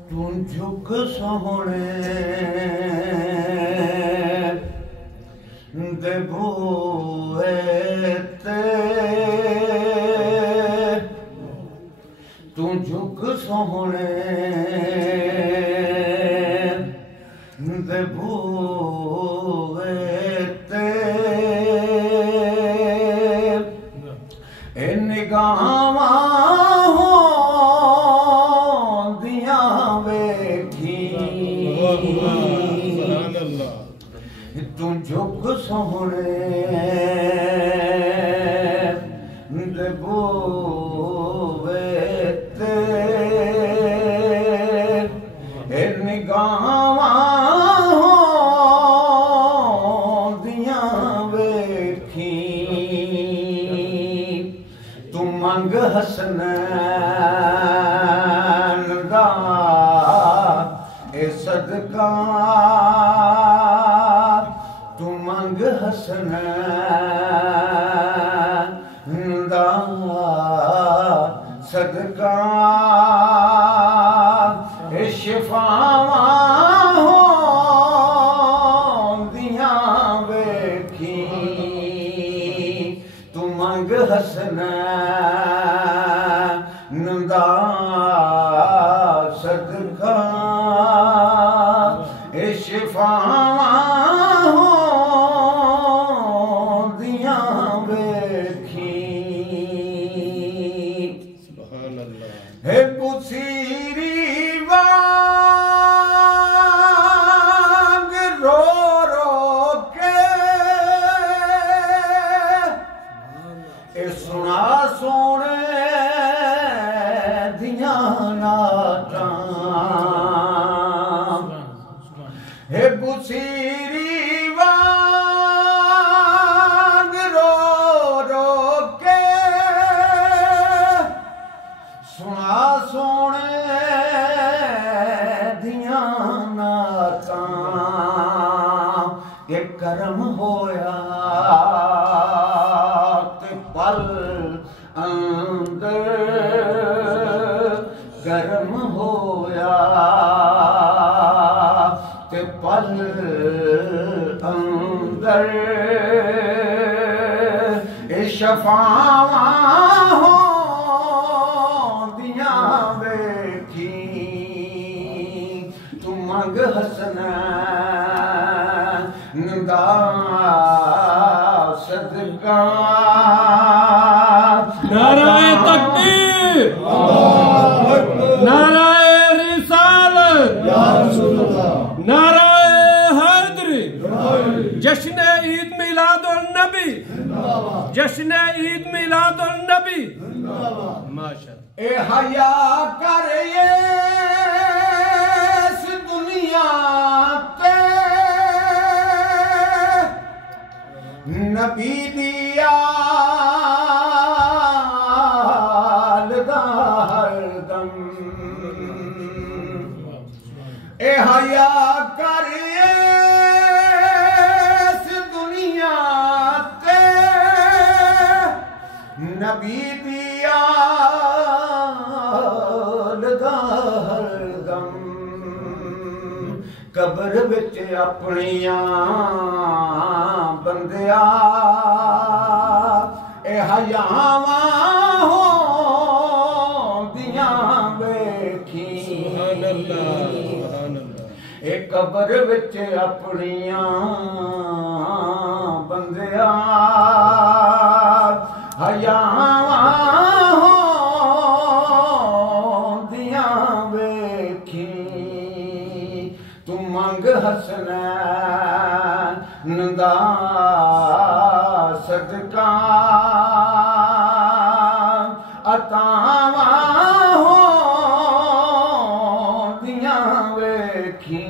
तू झुक सोहणे दे बूहे ते, तू झुक सोहणे दे बूहे ते, ए निगाहां तू झुक सोहणे दे बूहे ते, ए निगाहां दियां वेखी, तू मंग हसनैन दा ए सदका, तू मंग हसनैन दा सदका, ए शिफावां होंदियां वेखी, तू मंग हसनैन दा सदका, ए शिफावां हे पुसीरी वांग रो रो के, ए सुना सोने दियां नातां, हे पुसीरी वांग रो रो के, सुना सोने दियां नातां, ये करम होया ते पल अंदर गर्म होया, ते पल अंदर ए शफावां वेखी, तू मंग हसनैन दा सदका, नाराए तकबीर, नाराए रिसालत, नाराए हैदरी, जश्न ईद मिलादुल नबी, जश्न ईद मिलादुल नबी, माशाअल्लाह। ए हया कर इस दुनिया ते नबी दी आल दा हरदम, ए हया कर इस दुनिया ते नबी दी हरदम, कब्र विच अपनियां बंदिया ए हयावां होंदियां वेखी, ए कब्र विच अपनियां बंदिया हयावां तू मंग हसनैन दा सदका, अतावां होंदियां वेखी,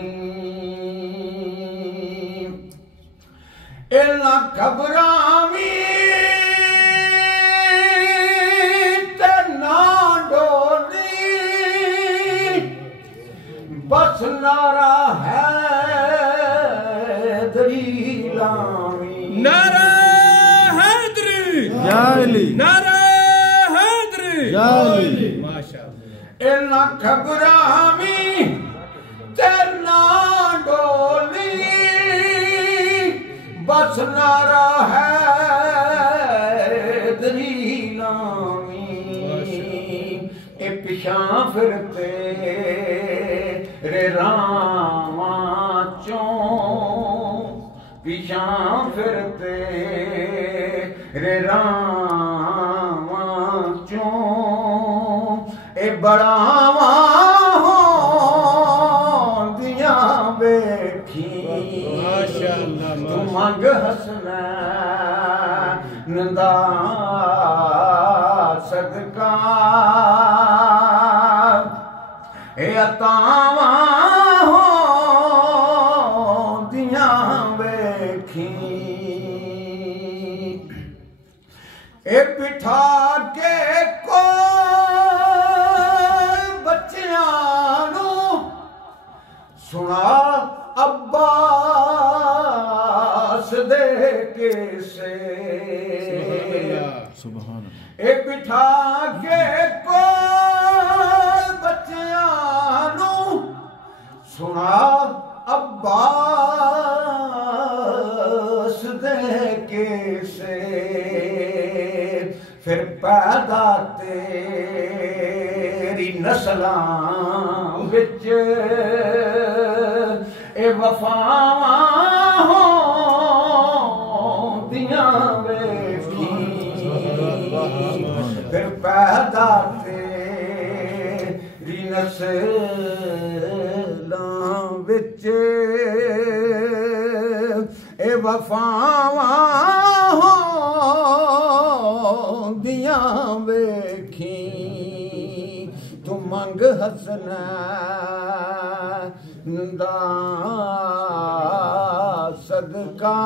ए ना घबरावी ते ना डोली, बस नारा है दलीलावी, नारा हैदरी, नारा हैदरी, जाली माशाअल्लाह। इन्ना घबरावी बस नारा हैदरी लावी ए पिछा फिरते रे रामा चों पिछा फिरते रे रामा चों ए बड़ावा होंदियां बैठी तू मंग हसनैन दा सदका ए अतावा होंदियां बैठी ए बिठा के कोल बच्चियां नू सुना अब्बास दे किसे ए बिठा के कोल बच्चियां नू सुना अब्बास दे किसे फिर पैदा तेरी नस्लां विच ए वफावां होंदियां वेखी फिर पैदा तेरी नस्लां विच ए वफावां होंदियां वेखी तू मंग हसनैन दा सदका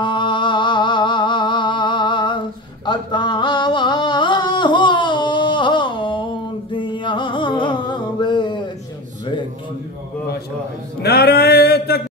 अतावा होंदियां वेखी। नाराए तक